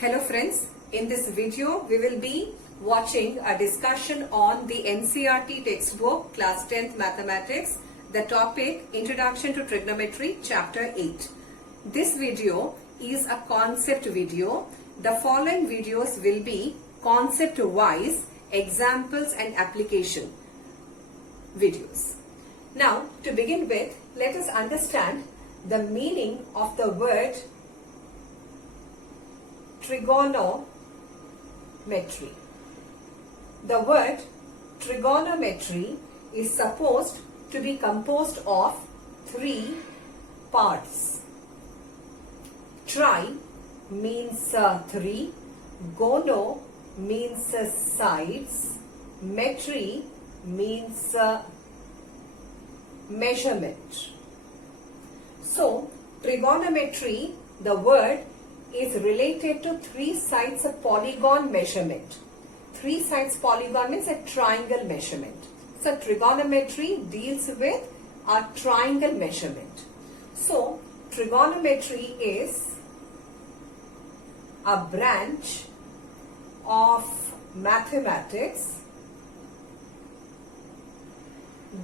Hello friends, in this video we will be watching a discussion on the NCERT textbook class 10th mathematics, the topic Introduction to Trigonometry chapter 8. This video is a concept video. The following videos will be concept wise examples and application videos. Now to begin with, let us understand the meaning of the word trigonometry. The word trigonometry is supposed to be composed of three parts. Tri means three, gono means sides, metry means measurement. So, trigonometry, the word, is related to three sides of polygon measurement. Three sides polygon means a triangle measurement. So, trigonometry deals with a triangle measurement. So, trigonometry is a branch of mathematics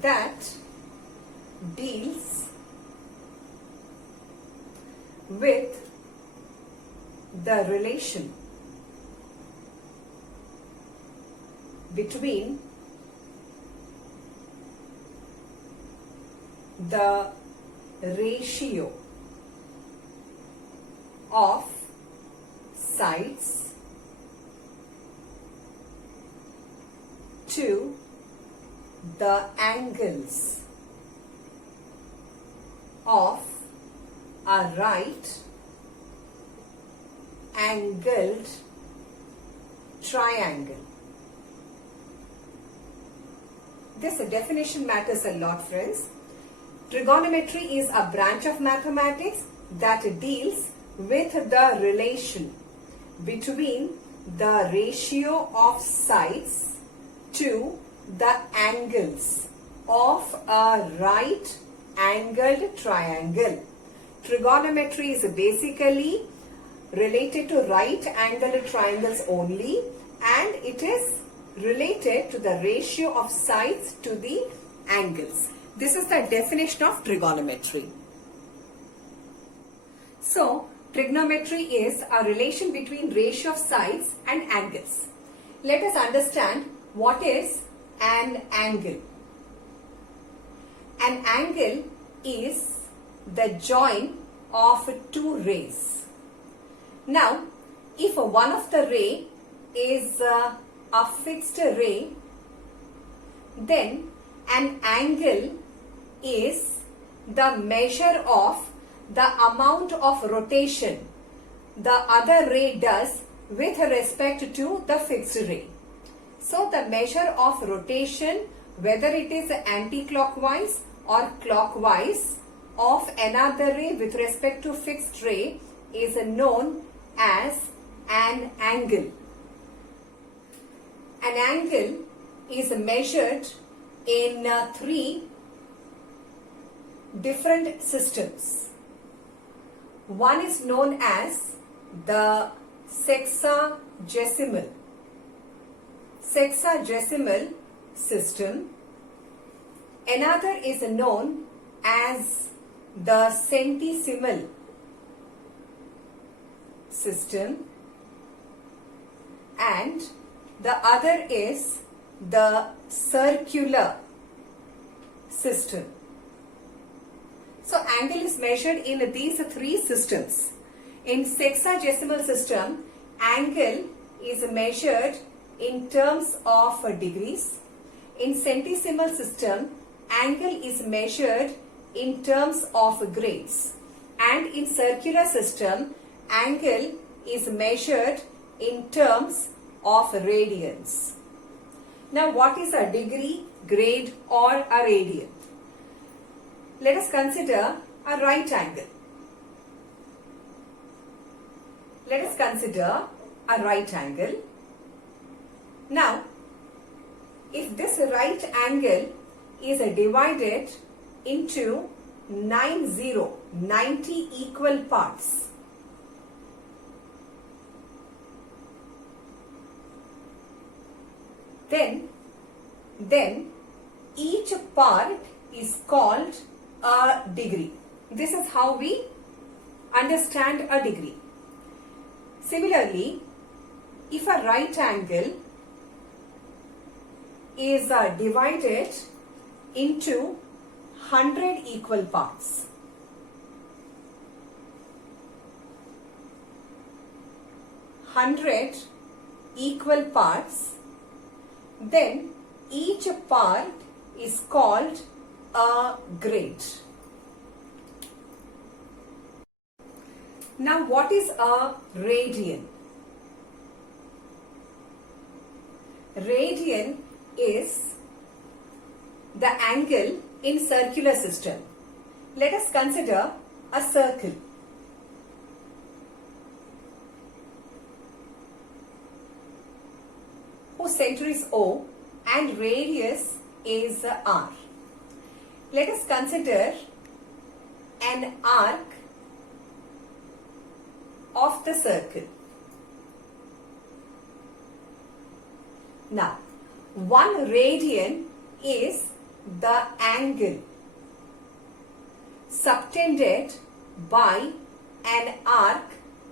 that deals with the relation between the ratio of sides to the angles of a right angled triangle. This definition matters a lot, friends. Trigonometry is a branch of mathematics that deals with the relation between the ratio of sides to the angles of a right angled triangle. Trigonometry is basically related to right angled triangles only, and it is related to the ratio of sides to the angles. This is the definition of trigonometry. So, trigonometry is a relation between ratio of sides and angles. Let us understand what is an angle. An angle is the join of two rays. Now, if one of the ray is a fixed ray, then an angle is the measure of the amount of rotation the other ray does with respect to the fixed ray. So, the measure of rotation, whether it is anti-clockwise or clockwise, of another ray with respect to fixed ray is known as an angle. An angle is measured in three different systems. One is known as the sexagesimal system. Another is known as the centesimal system, and the other is the circular system. So, angle is measured in these three systems. In sexagesimal system, angle is measured in terms of degrees. In centesimal system, angle is measured in terms of grades. And in circular system, angle is measured in terms of radians. Now, what is a degree, grade, or a radian? Let us consider a right angle. Let us consider a right angle. Now, if this right angle is divided into 90 equal parts, then each part is called a degree. This is how we understand a degree. Similarly, if a right angle is divided into 100 equal parts, then each part is called a grade. Now, what is a radian? Radian is the angle in circular system. Let us consider a circle. Whose center is O and radius is R. Let us consider an arc of the circle. Now, 1 radian is the angle subtended by an arc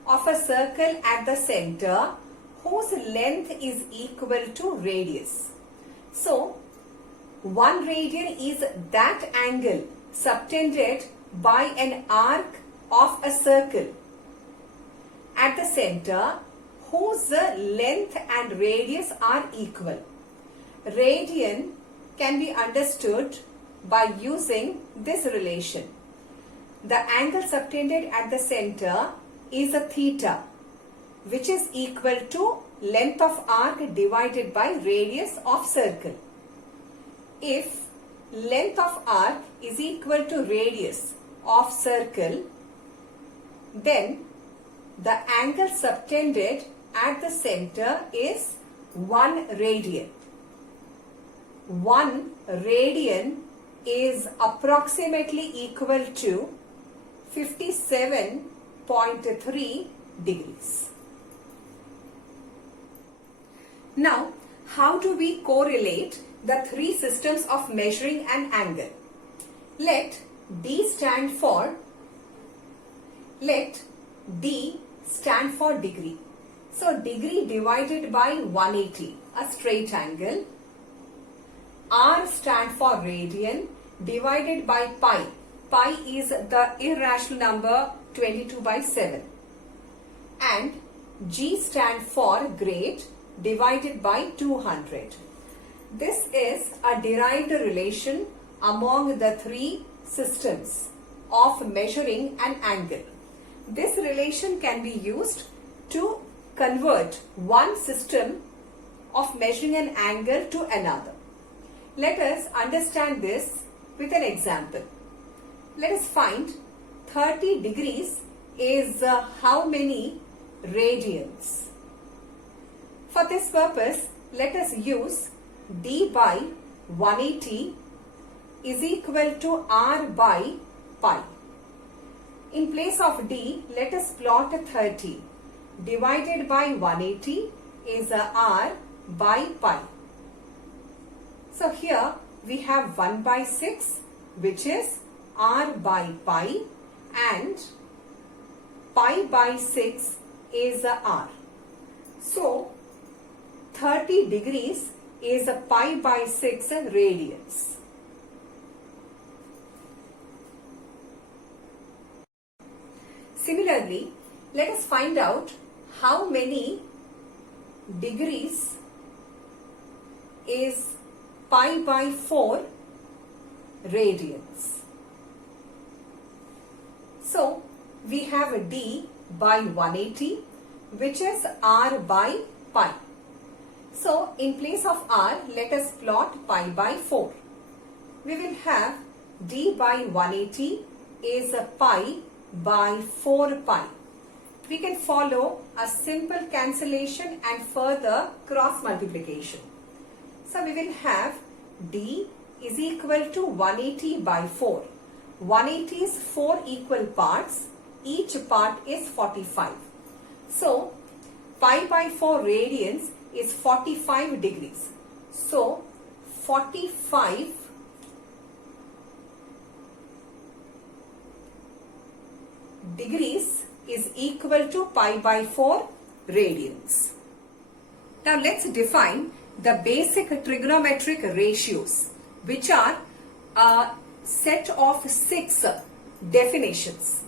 of a circle at the center whose length is equal to radius. So, 1 radian is that angle subtended by an arc of a circle at the center whose length and radius are equal. Radian can be understood by using this relation. The angle subtended at the center is a theta, which is equal to length of arc divided by radius of circle. If length of arc is equal to radius of circle, then the angle subtended at the center is 1 radian. 1 radian is approximately equal to 57.3 degrees. Now, how do we correlate the 3 systems of measuring an angle? Let D stand for degree. So, degree divided by 180, a straight angle. R stand for radian divided by pi. Pi is the irrational number 22/7. And G stand for grade divided by 200. This is a derived relation among the 3 systems of measuring an angle. This relation can be used to convert one system of measuring an angle to another. Let us understand this with an example. Let us find 30 degrees is how many radians. For this purpose, let us use D by 180 is equal to R by pi. In place of D, let us plot 30 divided by 180 is R by pi. So here we have 1 by 6, which is R by pi, and pi by 6 is R. So 30 degrees is a pi by 6 radians. Similarly, let us find out how many degrees is pi by 4 radians. So, we have a D by 180, which is R by pi. So, in place of R, let us plot pi by 4. We will have D by 180 is a pi by 4 pi. We can follow a simple cancellation and further cross multiplication. So, we will have D is equal to 180 by 4. 180 is 4 equal parts. Each part is 45. So, pi by 4 radians is 45 degrees. So 45 degrees is equal to pi by 4 radians. Now let's define the basic trigonometric ratios, which are a set of 6 definitions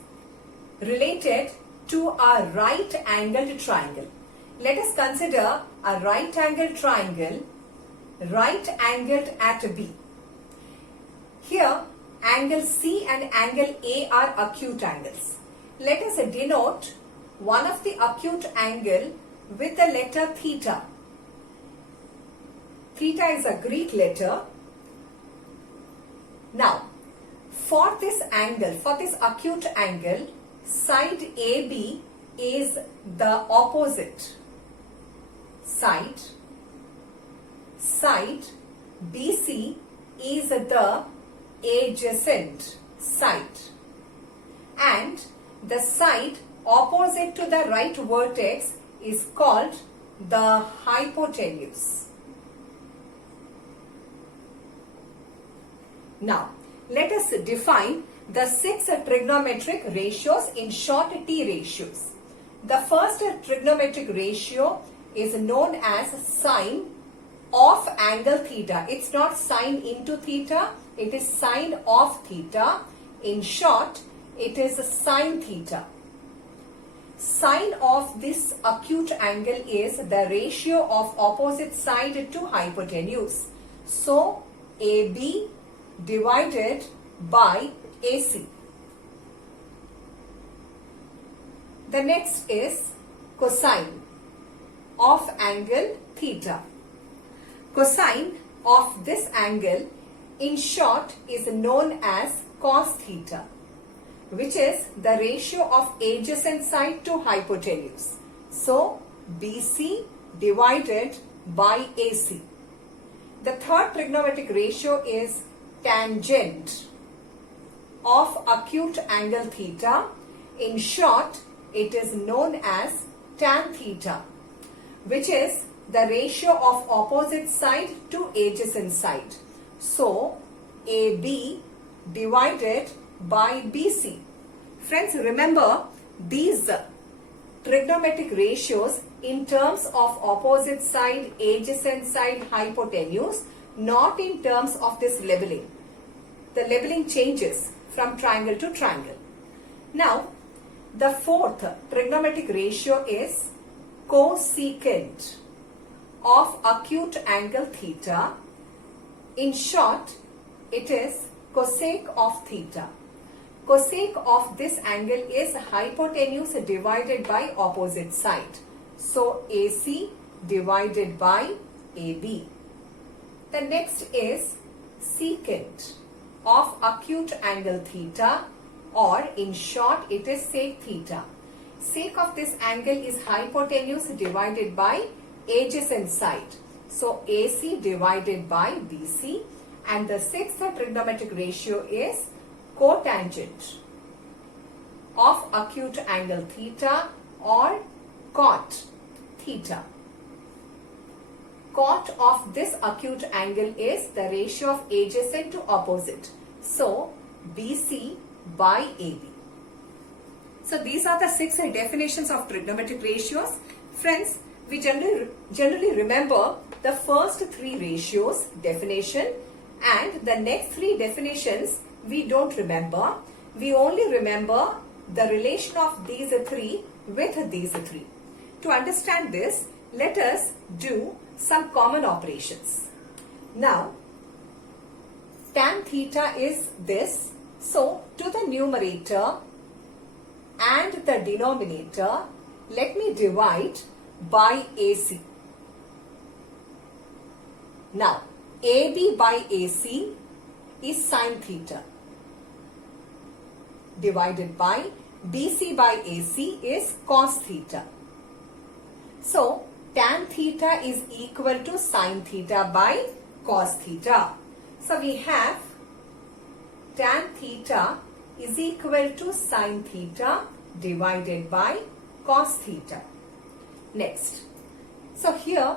related to a right angled triangle. Let us consider a right angled triangle, right angled at B. Here angle C and angle A are acute angles. Let us denote one of the acute angle with the letter theta. Theta is a Greek letter. Now, for this angle, for this acute angle, side AB is the opposite side. Side BC is the adjacent side. And the side opposite to the right vertex is called the hypotenuse. Now, let us define the 6 trigonometric ratios, in short T ratios. The first trigonometric ratio is known as sine of angle theta. It's not sine into theta, it is sine of theta. In short, it is sine theta. Sine of this acute angle is the ratio of opposite side to hypotenuse. So, AB divided by AC. The next is cosine of angle theta. Cosine of this angle, in short, is known as cos theta, which is the ratio of adjacent side to hypotenuse. So, BC divided by AC. The third trigonometric ratio is tangent of acute angle theta. In short, it is known as tan theta, which is the ratio of opposite side to adjacent side. So, AB divided by BC. Friends, remember these trigonometric ratios in terms of opposite side, adjacent side, hypotenuse, not in terms of this leveling. The leveling changes from triangle to triangle. Now, the fourth trigonometric ratio is cosecant of acute angle theta. In short, it is cosec of theta. Cosec of this angle is hypotenuse divided by opposite side. So, AC divided by AB. The next is secant of acute angle theta, or in short it is sec theta. Sec of this angle is hypotenuse divided by adjacent side. So, AC divided by BC. And the sixth trigonometric ratio is cotangent of acute angle theta, or cot theta. Cot of this acute angle is the ratio of adjacent to opposite. So, BC by AB. So, these are the 6 definitions of trigonometric ratios. Friends, we generally remember the first 3 ratios definition, and the next 3 definitions we don't remember. We only remember the relation of these 3 with these 3. To understand this, let us do some common operations. Now, tan theta is this. So, to the numerator and the denominator, let me divide by AC. Now, AB by AC is sine theta, divided by BC by AC is cos theta. So, tan theta is equal to sine theta by cos theta. So, we have tan theta is equal to sine theta divided by cos theta. Next, so here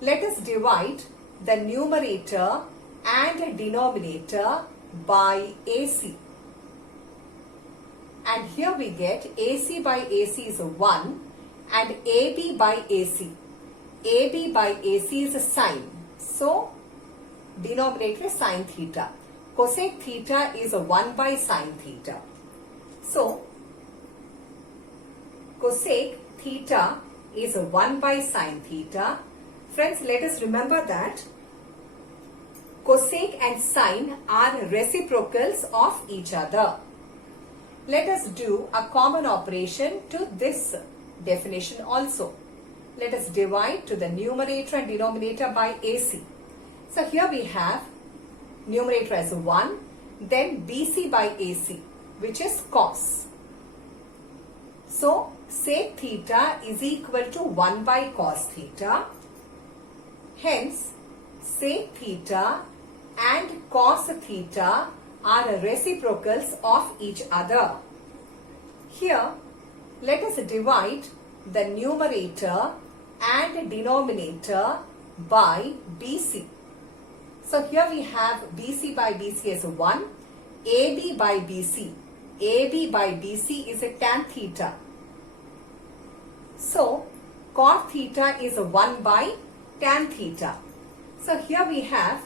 let us divide the numerator and denominator by AC. And here we get AC by AC is 1 and AB by AC. AB by AC is a sine. So, denominator is sine theta. Cosec theta is a 1 by sine theta. So, cosec theta is a 1 by sine theta. Friends, let us remember that cosec and sine are reciprocals of each other. Let us do a common operation to this definition also. Let us divide to the numerator and denominator by AC. So here we have numerator as 1, then BC by AC, which is cos. So sec theta is equal to 1 by cos theta. Hence, sec theta and cos theta are reciprocals of each other. Here, let us divide the numerator and denominator by BC. So here we have BC by BC as 1, AB by BC. AB by BC is a tan theta. So, cot theta is a 1 by tan theta. So here we have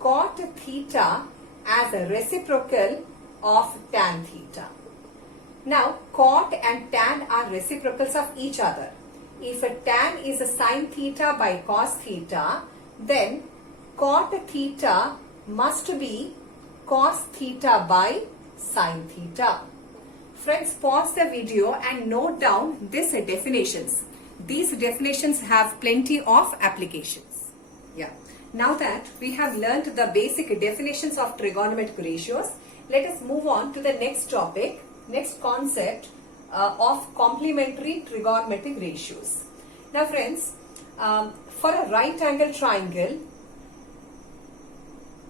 cot theta as a reciprocal of tan theta. Now, cot and tan are reciprocals of each other. If a tan is a sine theta by cos theta, then cot theta must be cos theta by sine theta. Friends, pause the video and note down these definitions. These definitions have plenty of applications. Yeah. Now that we have learned the basic definitions of trigonometric ratios, let us move on to the next topic, next concept of complementary trigonometric ratios. Now friends, for a right angle triangle,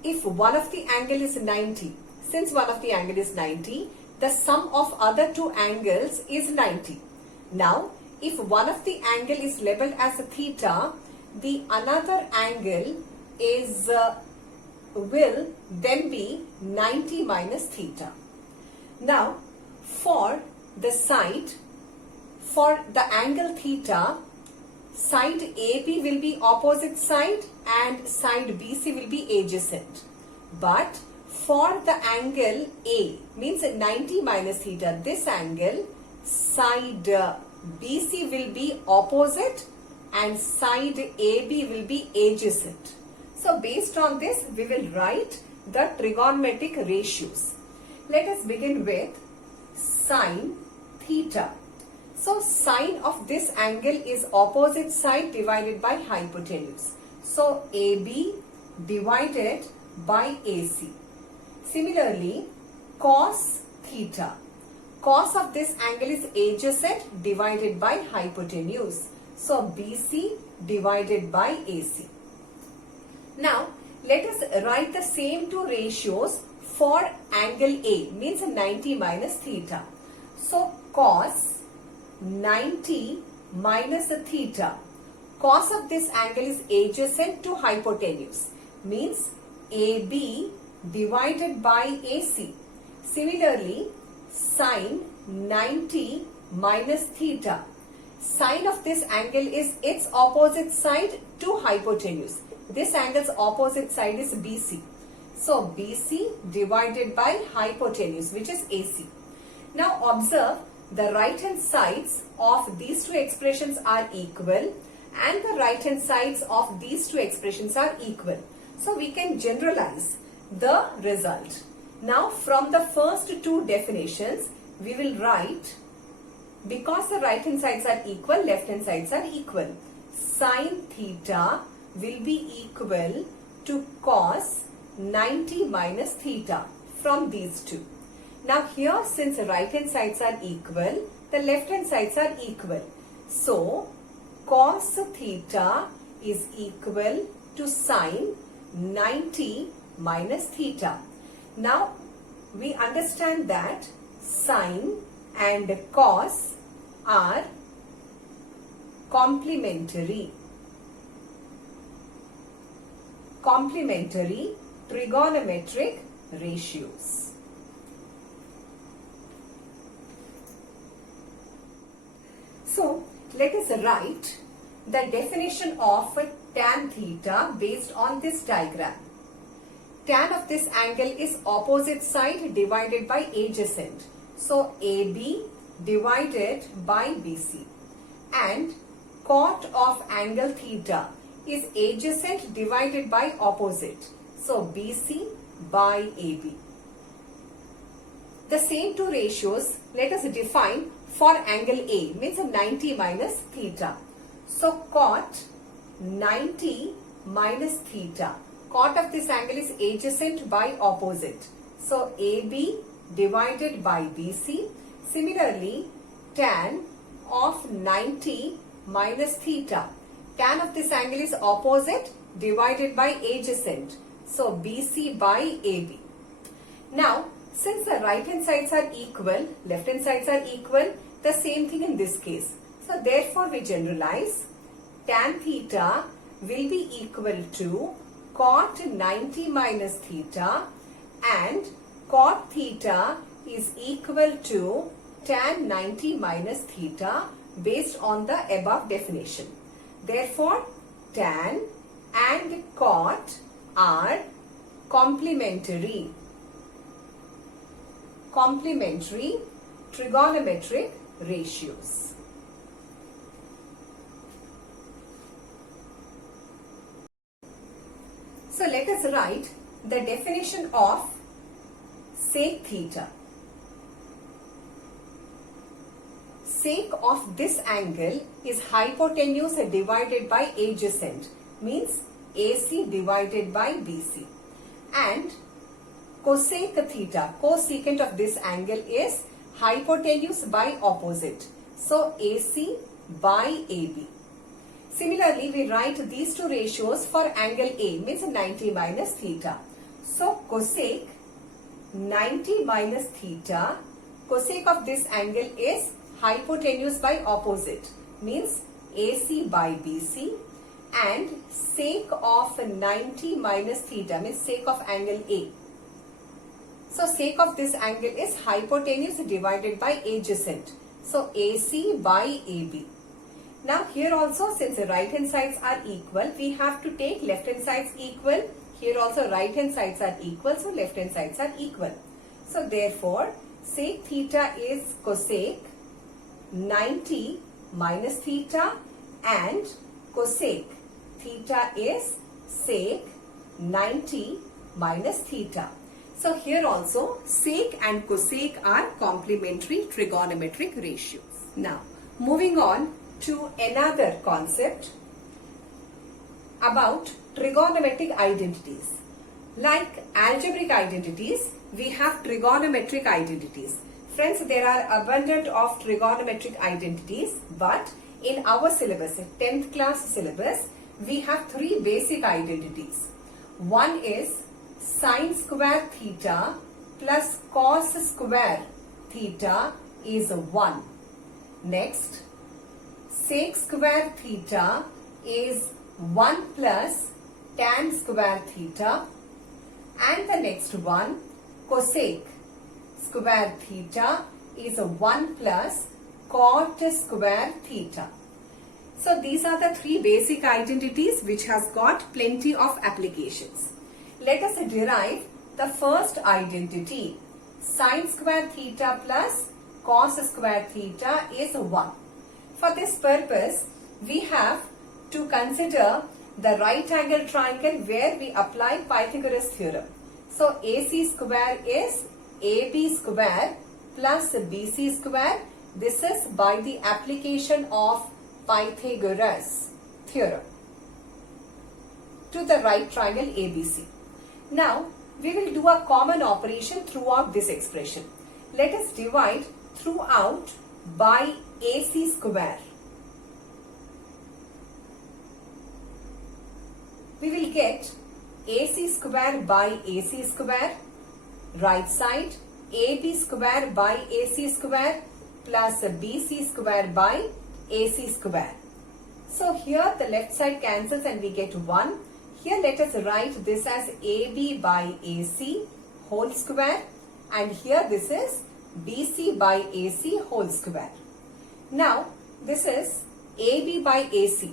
if one of the angle is 90, since one of the angle is 90, the sum of other two angles is 90. Now, if one of the angle is labeled as a theta, the another angle is will then be 90 minus theta. Now, for the side, for the angle theta, side AB will be opposite side and side BC will be adjacent. But for the angle A, means 90 minus theta, this angle, side BC will be opposite and side AB will be adjacent. So based on this, we will write the trigonometric ratios. Let us begin with sine theta. So sine of this angle is opposite side divided by hypotenuse. So AB divided by AC. Similarly, cos theta. Cos of this angle is adjacent divided by hypotenuse. So BC divided by AC. Now, let us write the same two ratios for angle A, means 90 minus theta. So cos 90 minus theta. Cos of this angle is adjacent to hypotenuse, means AB divided by AC. Similarly, sine 90 minus theta. Sine of this angle is its opposite side to hypotenuse. This angle's opposite side is BC. So BC divided by hypotenuse, which is AC. Now observe, the right hand sides of these two expressions are equal and the right hand sides of these two expressions are equal. So we can generalize the result. Now from the first two definitions, we will write, because the right hand sides are equal, left hand sides are equal. Sine theta will be equal to cos 90 minus theta from these two. Now here, since the right hand sides are equal, the left hand sides are equal. So cos theta is equal to sine 90 minus theta. Now we understand that sine and cos are complementary. complementary trigonometric ratios. So, let us write the definition of tan theta based on this diagram. Tan of this angle is opposite side divided by adjacent. So, AB divided by BC. And cot of angle theta is adjacent divided by opposite. So, BC by AB. The same two ratios let us define for angle A, means 90 minus theta. So, cot 90 minus theta. Cot of this angle is adjacent by opposite. So, AB divided by BC. Similarly, tan of 90 minus theta. Tan of this angle is opposite divided by adjacent. So, BC by AB. Now, since the right hand sides are equal, left hand sides are equal, the same thing in this case. So, therefore, we generalize tan theta will be equal to cot 90 minus theta and cot theta is equal to tan 90 minus theta based on the above definition. Therefore, tan and cot are complementary trigonometric ratios. So, let us write the definition of sec theta. Sec of this angle is hypotenuse divided by adjacent, means AC divided by BC. And cosec theta, cosecant of this angle is hypotenuse by opposite. So, AC by AB. Similarly, we write these two ratios for angle A, means 90 minus theta. So, cosec 90 minus theta, cosec of this angle is hypotenuse by opposite, means AC by BC, and sec of 90 minus theta, means sec of angle A. So, sec of this angle is hypotenuse divided by adjacent. So, AC by AB. Now, here also, since the right hand sides are equal, we have to take left hand sides equal. Here also right hand sides are equal, so left hand sides are equal. So, therefore, sec theta is cosec 90 minus theta and cosec theta is sec 90 minus theta. So, here also sec and cosec are complementary trigonometric ratios. Now, moving on to another concept about trigonometric identities. Like algebraic identities, we have trigonometric identities. Friends, there are abundant of trigonometric identities, but in our syllabus, 10th class syllabus, we have three basic identities. One is sin square theta plus cos square theta is 1. Next, sec square theta is 1 plus tan square theta, and the next one, cosec square theta is 1 plus cot square theta. So, these are the three basic identities which has got plenty of applications. Let us derive the first identity. Sin square theta plus cos square theta is 1. For this purpose, we have to consider the right angle triangle where we apply Pythagoras theorem. So, AC square is AB square plus BC square. This is by the application of Pythagoras theorem to the right triangle ABC. Now, we will do a common operation throughout this expression. Let us divide throughout by AC square. We will get AC square by AC square, right side, AB square by AC square plus BC square by AC square. So, here the left side cancels and we get 1. Here let us write this as AB by AC whole square, and here this is BC by AC whole square. Now this is AB by AC.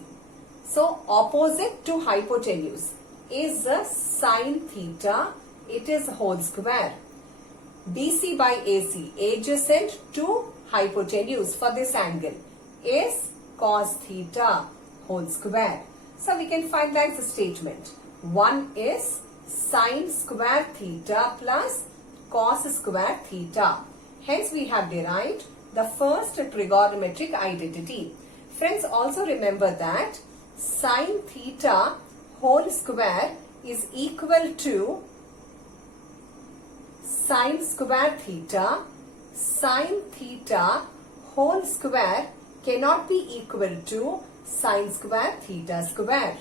So opposite to hypotenuse is sine theta, it is whole square. BC by AC, adjacent to hypotenuse for this angle, is cos theta whole square. So we can find that statement. One is sine square theta plus cos square theta. Hence we have derived the first trigonometric identity. Friends, also remember that sine theta whole square is equal to sine square theta. Sine theta whole square cannot be equal to sine square theta square.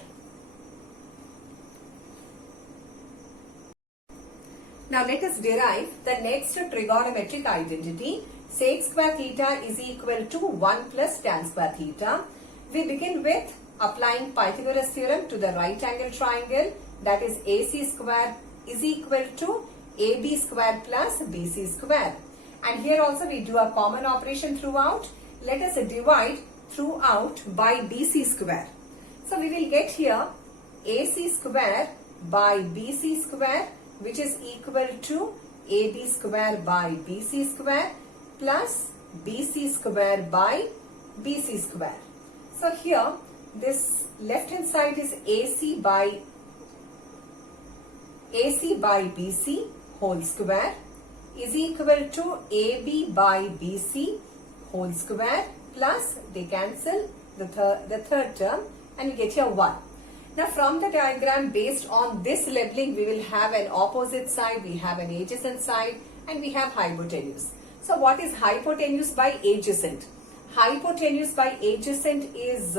Now let us derive the next trigonometric identity. Sec square theta is equal to 1 plus tan square theta. We begin with applying Pythagoras theorem to the right angle triangle, that is AC square is equal to AB square plus BC square. And here also we do a common operation throughout. Let us divide throughout by BC square. So we will get here AC square by BC square, which is equal to AB square by BC square plus BC square by BC square. So here this left hand side is AC by BC whole square is equal to AB by BC whole square plus they cancel the third term and you get here 1. Now from the diagram, based on this labeling, we will have an opposite side, we have an adjacent side, and we have hypotenuse. So what is hypotenuse by adjacent? Hypotenuse by adjacent is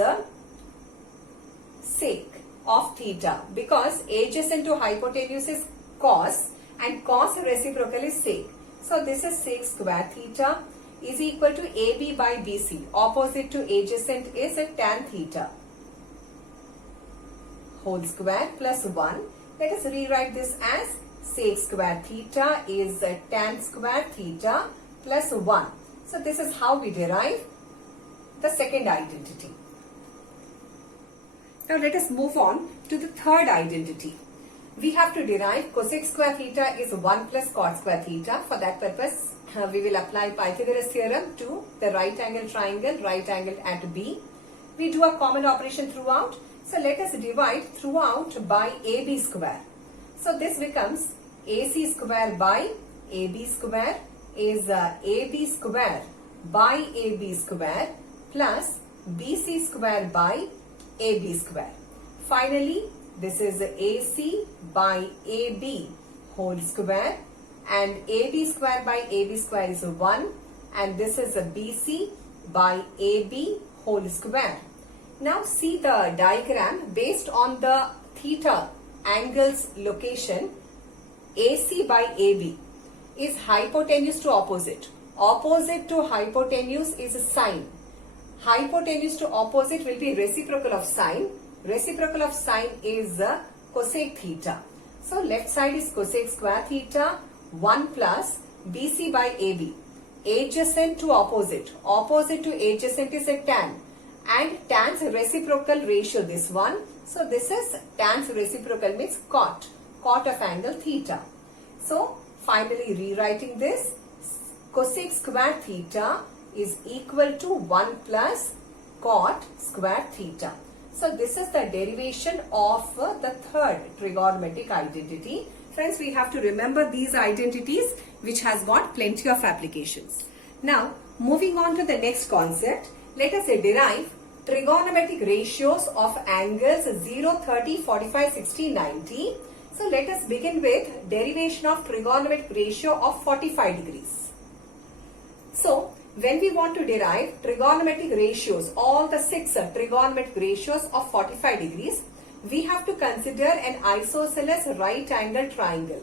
sec of theta, because adjacent to hypotenuse is cos and cos reciprocal is sec. So this is sec square theta is equal to AB by BC. Opposite to adjacent is a tan theta whole square plus 1. Let us rewrite this as sec square theta is tan square theta plus 1. So this is how we derive the second identity. Now let us move on to the third identity. We have to derive cosec square theta is 1 plus cot square theta. For that purpose, we will apply Pythagoras theorem to the right angle triangle, right angle at B. We do a common operation throughout. So let us divide throughout by AB square. So this becomes AC square by AB square is AB square by AB square plus BC square by AB square. Finally, this is AC by AB whole square, and AB square by AB square is 1, and this is a BC by AB whole square. Now see the diagram. Based on the theta angle's location, AC by AB is hypotenuse to opposite. Opposite to hypotenuse is sine. Hypotenuse to opposite will be reciprocal of sine. Reciprocal of sine is cosec theta. So left side is cosec square theta 1 plus BC by AB. Adjacent to opposite. Opposite to adjacent is a tan. And tan's reciprocal ratio, this one. So this is tan's reciprocal means cot. Cot of angle theta. So finally rewriting this, cosec square theta is equal to 1 plus cot square theta. So this is the derivation of the third trigonometric identity. Friends, we have to remember these identities which has got plenty of applications. Now moving on to the next concept, let us derive trigonometric ratios of angles 0, 30, 45, 60, 90. So let us begin with derivation of trigonometric ratio of 45 degrees. So when we want to derive trigonometric ratios, all the 6 trigonometric ratios of 45 degrees, we have to consider an isosceles right angle triangle.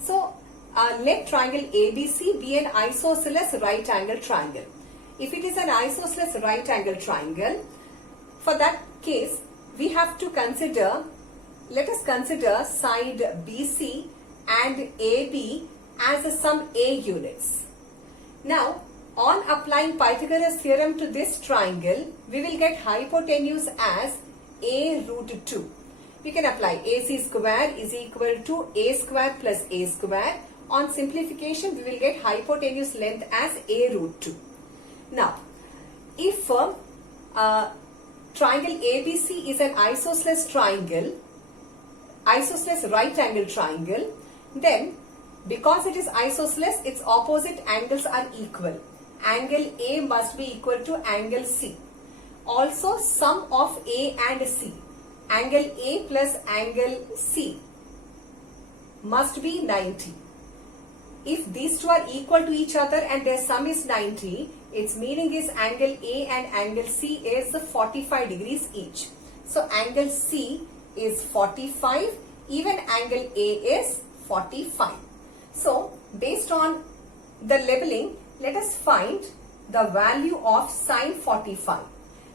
So let triangle ABC be an isosceles right angle triangle. If it is an isosceles right angle triangle, for that case, we have to consider let us consider side BC and AB as some A units. Now, on applying Pythagoras theorem to this triangle, we will get hypotenuse as A root 2. We can apply AC square is equal to A square plus A square. On simplification, we will get hypotenuse length as A root 2. Now, if triangle ABC is an isosceles triangle, isosceles right angle triangle, then because it is isosceles, its opposite angles are equal. Angle A must be equal to angle C. Also, sum of A and C, angle A plus angle C, must be 90. If these two are equal to each other and their sum is 90, its meaning is angle A and angle C is 45 degrees each. So, angle C is 45, even angle A is 45. So, based on the leveling, let us find the value of sine 45.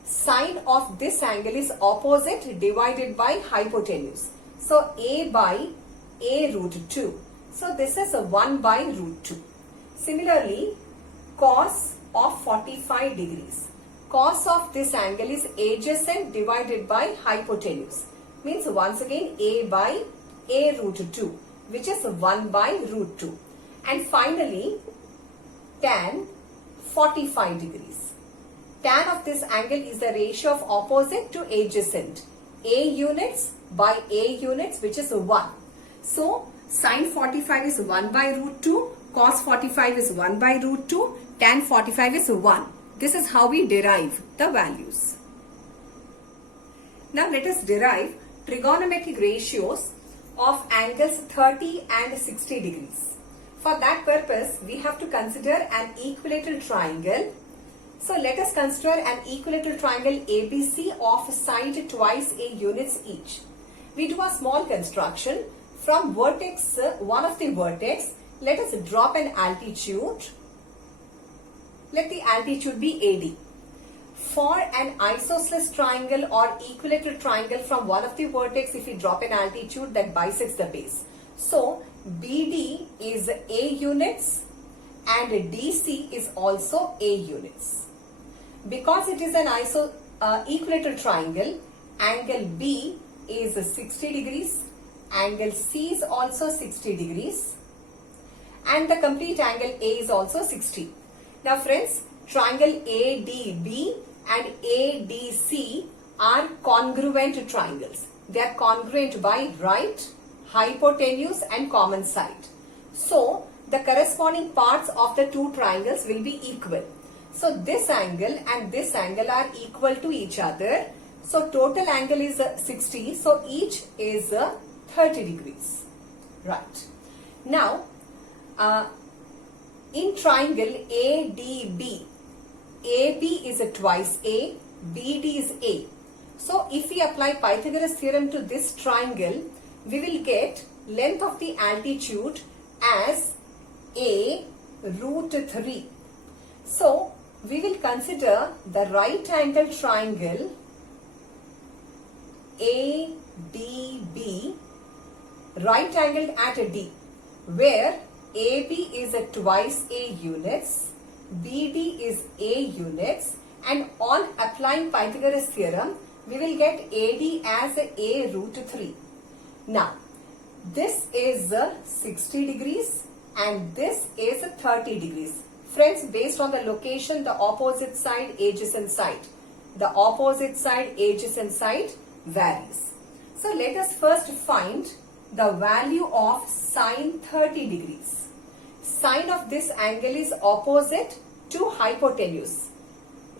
Sine of this angle is opposite divided by hypotenuse. So, A by A root 2. So, this is a 1 by root 2. Similarly, cos of 45 degrees. Cos of this angle is adjacent divided by hypotenuse. Means once again A by A root 2, which is 1 by root 2. And finally, tan 45 degrees. Tan of this angle is the ratio of opposite to adjacent. A units by A units, which is 1. So, sine 45 is 1 by root 2, cos 45 is 1 by root 2, tan 45 is 1. This is how we derive the values. Now, let us derive trigonometric ratios of angles 30 and 60 degrees. For that purpose, we have to consider an equilateral triangle. So, let us consider an equilateral triangle ABC of side twice A units each. We do a small construction. From vertex, one of the vertex, let us drop an altitude. Let the altitude be AD. For an isosceles triangle or equilateral triangle from one of the vertex, if we drop an altitude, that bisects the base. So, BD is A units and DC is also A units. Because it is an equilateral triangle, angle B is 60 degrees, angle C is also 60 degrees, and the complete angle A is also 60. Now friends, triangle ADB and ADC are congruent triangles. They are congruent by right, hypotenuse and common side. So, the corresponding parts of the two triangles will be equal. So, this angle and this angle are equal to each other. So, total angle is 60. So, each is 30 degrees. Right. Now, in triangle ADB, AB is twice A, BD is A. So, if we apply Pythagoras theorem to this triangle, we will get length of the altitude as A root 3. So, we will consider the right angle triangle ADB, right angled at D, where AB is twice A units, BD is A units, and on applying Pythagoras theorem, we will get AD as A root 3. Now, this is 60 degrees and this is 30 degrees. Friends, based on the location, the opposite side, adjacent side. The opposite side, adjacent side varies. So, let us first find the value of sine 30 degrees. Sine of this angle is opposite to hypotenuse.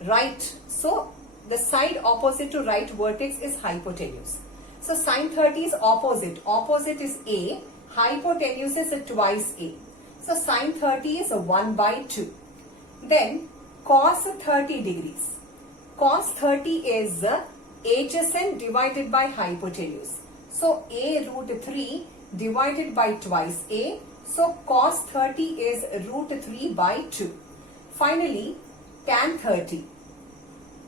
Right. So, the side opposite to right vertex is hypotenuse. So, sine 30 is opposite. Opposite is A. Hypotenuse is twice A. So, sine 30 is 1 by 2. Then, cos 30 degrees. Cos 30 is adjacent divided by hypotenuse. So, A root 3 divided by twice A. So, cos 30 is root 3 by 2. Finally, tan 30.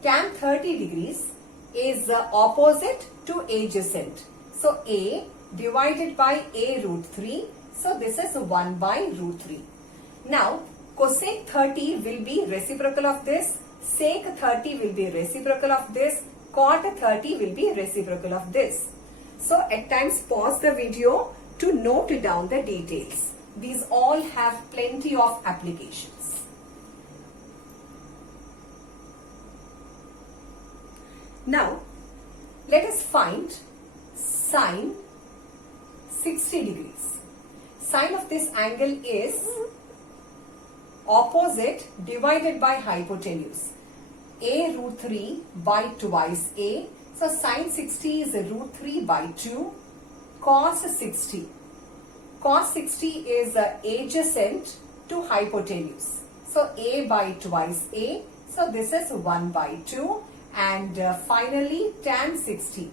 Tan 30 degrees is opposite to adjacent. So A divided by A root 3. So this is 1 by root 3. Now cosec 30 will be reciprocal of this. Sec 30 will be reciprocal of this. Cot 30 will be reciprocal of this. So at times pause the video to note down the details. These all have plenty of applications. Now let us find sine 60 degrees. Sine of this angle is opposite divided by hypotenuse. A root 3 by twice A. So sine 60 is root 3 by 2. Cos 60. Cos 60 is adjacent to hypotenuse. So A by twice A. So this is 1 by 2. And finally tan 60.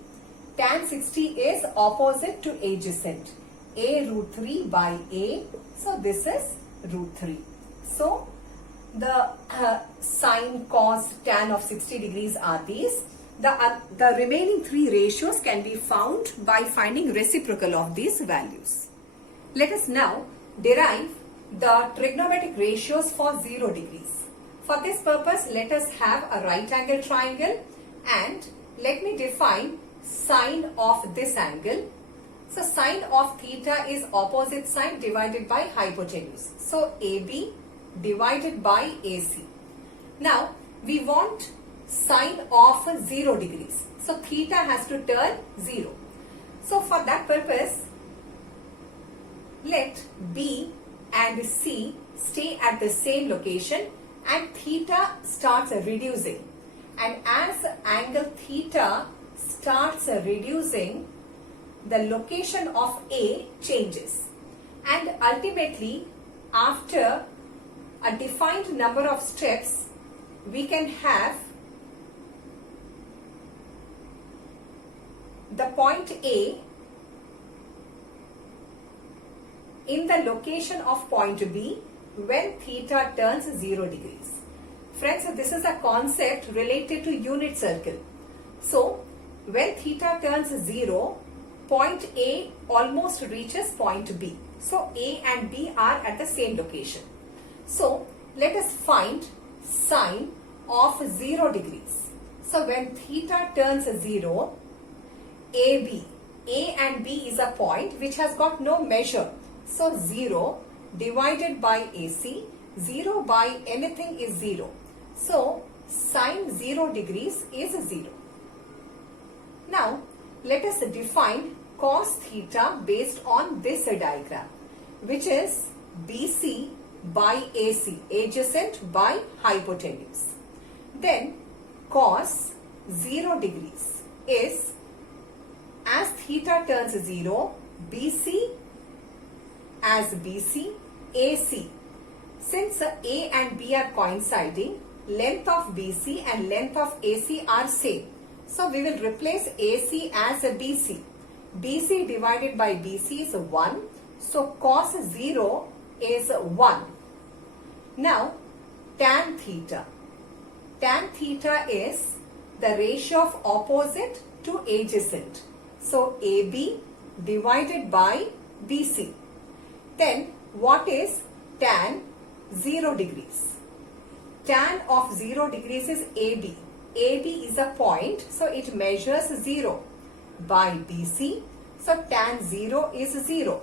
Tan 60 is opposite to adjacent. A root 3 by A. So this is root 3. So the sine, cos, tan of 60 degrees are these. The remaining three ratios can be found by finding reciprocal of these values. Let us now derive the trigonometric ratios for 0 degrees. For this purpose, let us have a right angle triangle and let me define sine of this angle. So sine of theta is opposite side divided by hypotenuse. So AB divided by AC. Now we want sine of 0 degrees. So theta has to turn 0. So for that purpose, let B and C stay at the same location and theta starts reducing. And as angle theta starts reducing, the location of A changes. And ultimately, after a defined number of steps, we can have the point A in the location of point B when theta turns 0 degrees. Friends, this is a concept related to unit circle. So, when theta turns 0, point A almost reaches point B. So, A and B are at the same location. So, let us find sine of 0 degrees. So, when theta turns 0, AB, A and B is a point which has got no measure. So, 0 divided by AC, 0 by anything is 0. So, sine 0 degrees is 0. Now, let us define cos theta based on this diagram, which is BC by AC, adjacent by hypotenuse. Then, cos 0 degrees is, as theta turns 0, BC as BC, AC. Since A and B are coinciding, length of BC and length of AC are same. So we will replace AC as a BC. BC divided by BC is 1. So cos 0 is 1. Now tan theta. Tan theta is the ratio of opposite to adjacent. So AB divided by BC. Then what is tan 0 degrees? Tan of 0 degrees is AB. AB is a point, so it measures 0 by BC. So tan 0 is 0.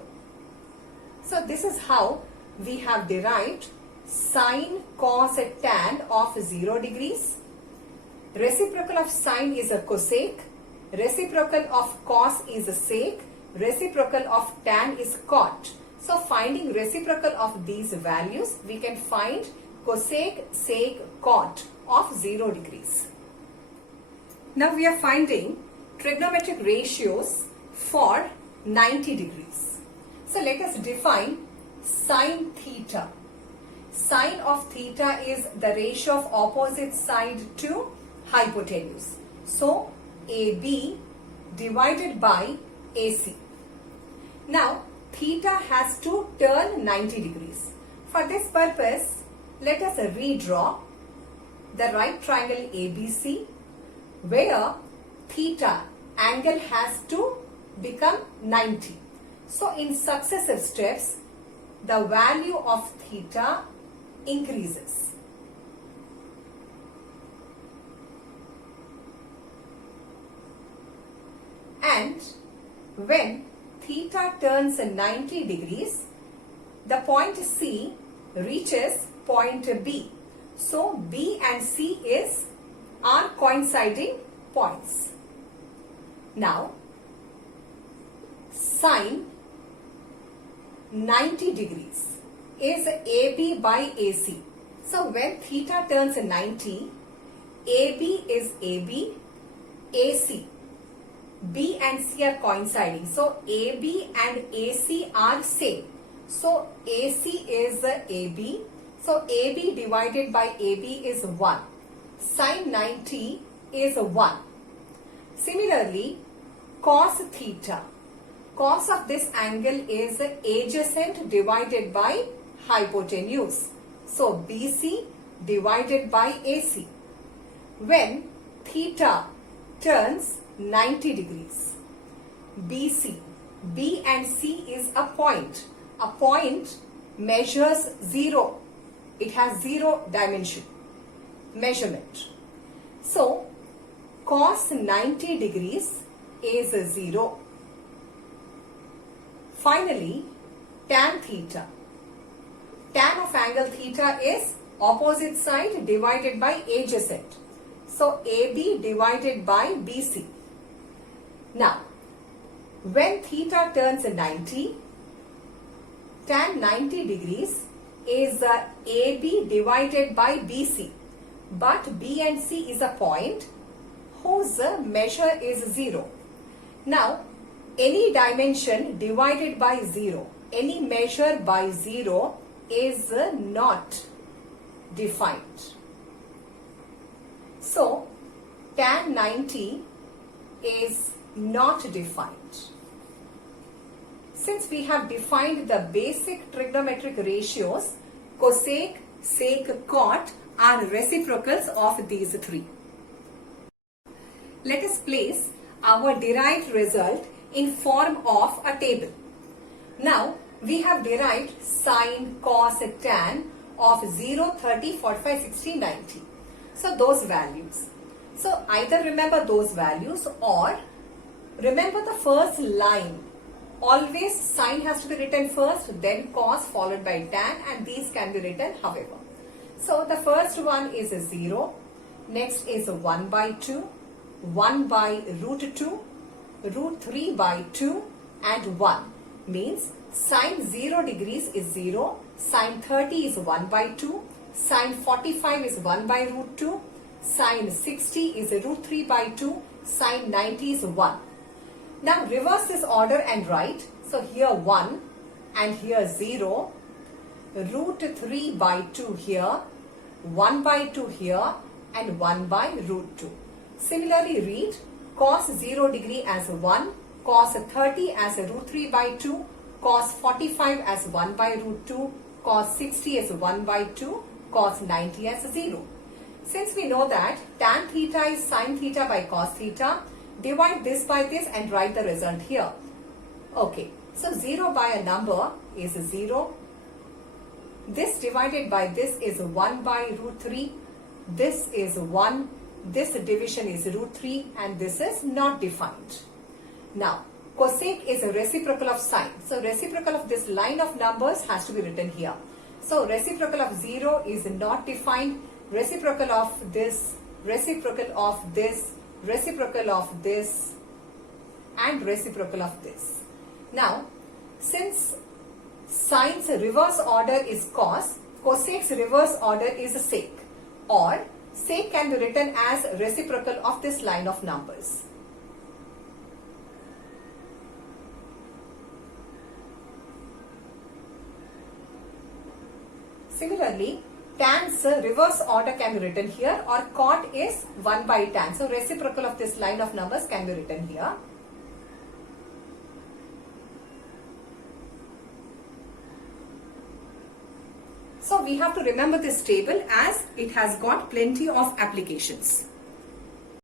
So this is how we have derived sine, cos, tan of 0 degrees. Reciprocal of sine is a cosec. Reciprocal of cos is a sec. Reciprocal of tan is cot. So finding reciprocal of these values, we can find cosec, sec, cot of 0 degrees. Now we are finding trigonometric ratios for 90 degrees. So let us define sine theta. Sine of theta is the ratio of opposite side to hypotenuse. So AB divided by AC. Now theta has to turn 90 degrees. For this purpose, let us redraw the right triangle ABC, where theta angle has to become 90. So in successive steps, the value of theta increases. And when theta turns 90 degrees, the point C reaches point B. So B and C are coinciding points. Now, sine 90 degrees is AB by AC. So when theta turns 90, AB is AB, AC. B and C are coinciding. So AB and AC are same. So AC is AB. So AB divided by AB is 1. Sine 90 is 1. Similarly, cos theta. Cos of this angle is adjacent divided by hypotenuse. So BC divided by AC. When theta turns 90 degrees, BC, B and C is a point. A point measures 0. It has 0 dimension, measurement. So, cos 90 degrees is 0. Finally, tan theta. Tan of angle theta is opposite side divided by adjacent. So, AB divided by BC. Now, when theta turns 90, tan 90 degrees is AB divided by BC. But B and C is a point whose measure is 0. Now, any dimension divided by 0, any measure by 0 is not defined. So, tan 90 is not defined. Since we have defined the basic trigonometric ratios, cosec, sec, cot are reciprocals of these three. Let us place our derived result in form of a table. Now, we have derived sine, cos, tan of 0, 30, 45, 60, 90. So, those values. So, either remember those values or remember the first line. Always sine has to be written first, then cos followed by tan, and these can be written however. So, the first one is 0, next is 1 by 2, 1 by root 2, root 3 by 2 and 1. Means sine 0 degrees is 0, sine 30 is 1 by 2, sine 45 is 1 by root 2, sine 60 is root 3 by 2, sine 90 is 1. Now reverse this order and write. So here 1 and here 0, root 3 by 2 here, 1 by 2 here and 1 by root 2. Similarly read cos 0 degree as 1, cos 30 as root 3 by 2, cos 45 as 1 by root 2, cos 60 as 1 by 2, cos 90 as 0. Since we know that tan theta is sin theta by cos theta, divide this by this and write the result here. Okay, so 0 by a number is 0. This divided by this is 1 by root 3. This is 1. This division is root 3 and this is not defined. Now, cosec is a reciprocal of sine. So, reciprocal of this line of numbers has to be written here. So, reciprocal of 0 is not defined. Reciprocal of this, reciprocal of this, reciprocal of this and reciprocal of this. Now, since sine's reverse order is cos, cosec's reverse order is sec, or sec can be written as reciprocal of this line of numbers. Similarly, tan's reverse order can be written here, or cot is 1 by tan. So, reciprocal of this line of numbers can be written here. So, we have to remember this table as it has got plenty of applications.